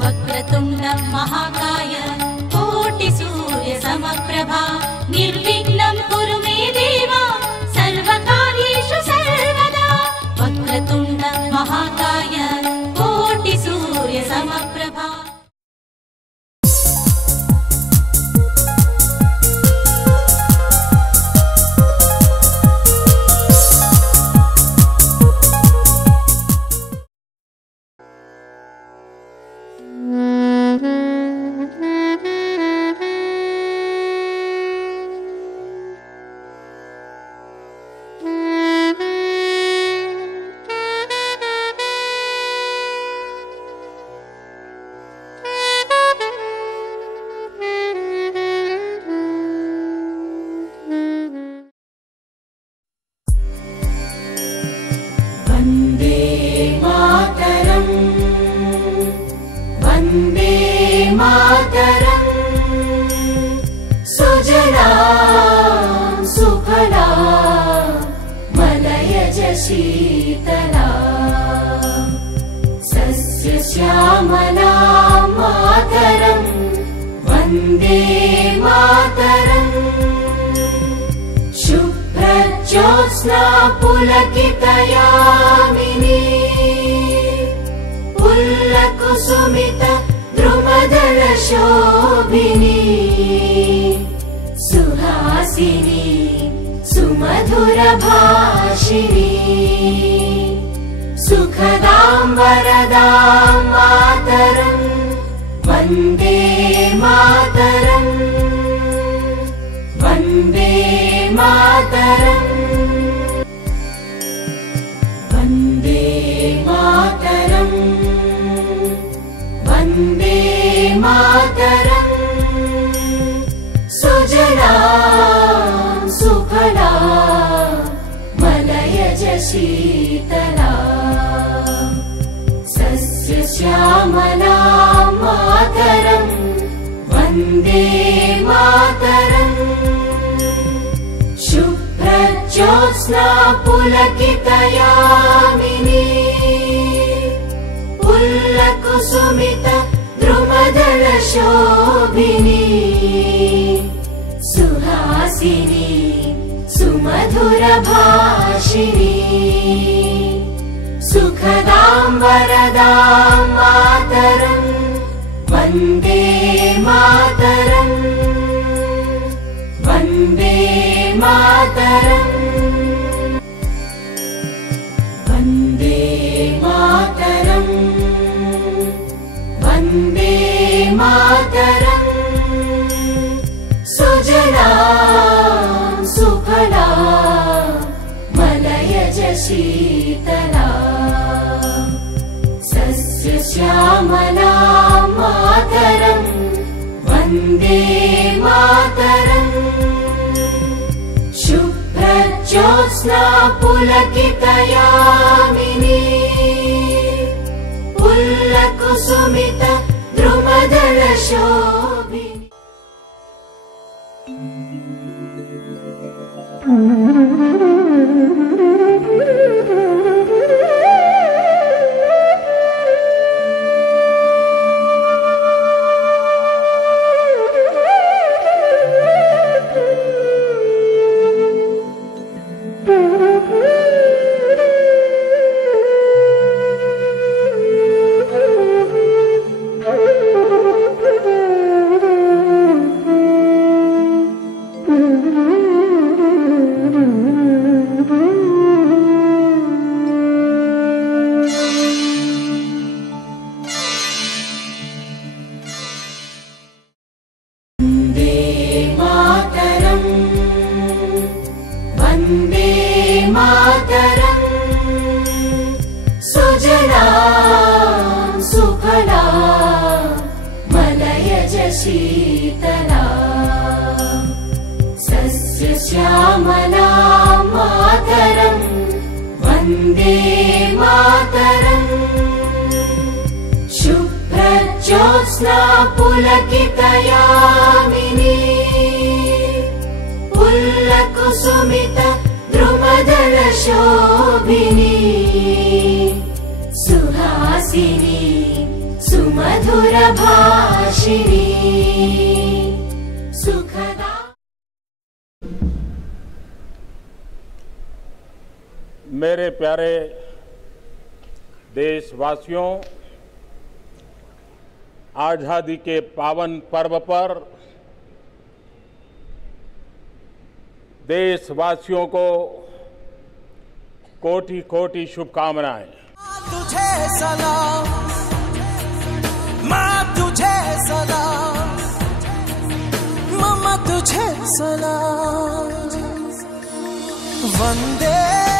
वक्रतुण्ड महाकाय कोटि सूर्य समप्रभा निर्विघ्नं कुरु मे देव सर्वकार्येषु सर्वदा वक्रतुण्ड महाकाय कोटि सूर्य समप्रभा। शीतला सस्य श्यामला मातरं वन्दे मातरं शुभ्रज्योत्स्ना पुलकितयामिनी पुल्लकुसुमित द्रुमदलशोभिनी सुहासिनी सुमधुरभाषिणी सुखदां वरदां मातरं वन्दे मातरं वन्दे मातरं वन्दे मातरं वन्दे मातरं सुजला सुफला मलयज शीतला सस्य श्यामला मातरं वन्दे मातरं शुभ्रज्योत्स्ना पुलकितयामिनी पुल्लकुसुमित द्रुमदलशोभिनी सुहासिनी सुमधुरभाषिणी सुखदां वरदां मातरं वन्दे मातरं वन्दे मातरं वन्दे मातरं वन्दे मातरं सुजला सुफला मलयज शीतला सस्य श्यामला मातरं वन्दे मातरं शुभ्रज्योत्स्ना पुलकितयामिनी पुल्लकुसुमित द्रुमदलशोभिनी शीतला सस्य श्यामला मातरं वन्दे मातरं शुभ्रज्योत्स्ना पुलकितयामिनी पुल्लकुसुमित द्रुमदलशोभिनी सुहासिनी सुमधुर भाषिणी सुखदा। मेरे प्यारे देशवासियों, आजादी के पावन पर्व पर देशवासियों को कोटि कोटि शुभकामनाएं। तुझे सलाम माँ, तुझे सलाम मम्मा, तुझे सलाम। वंदे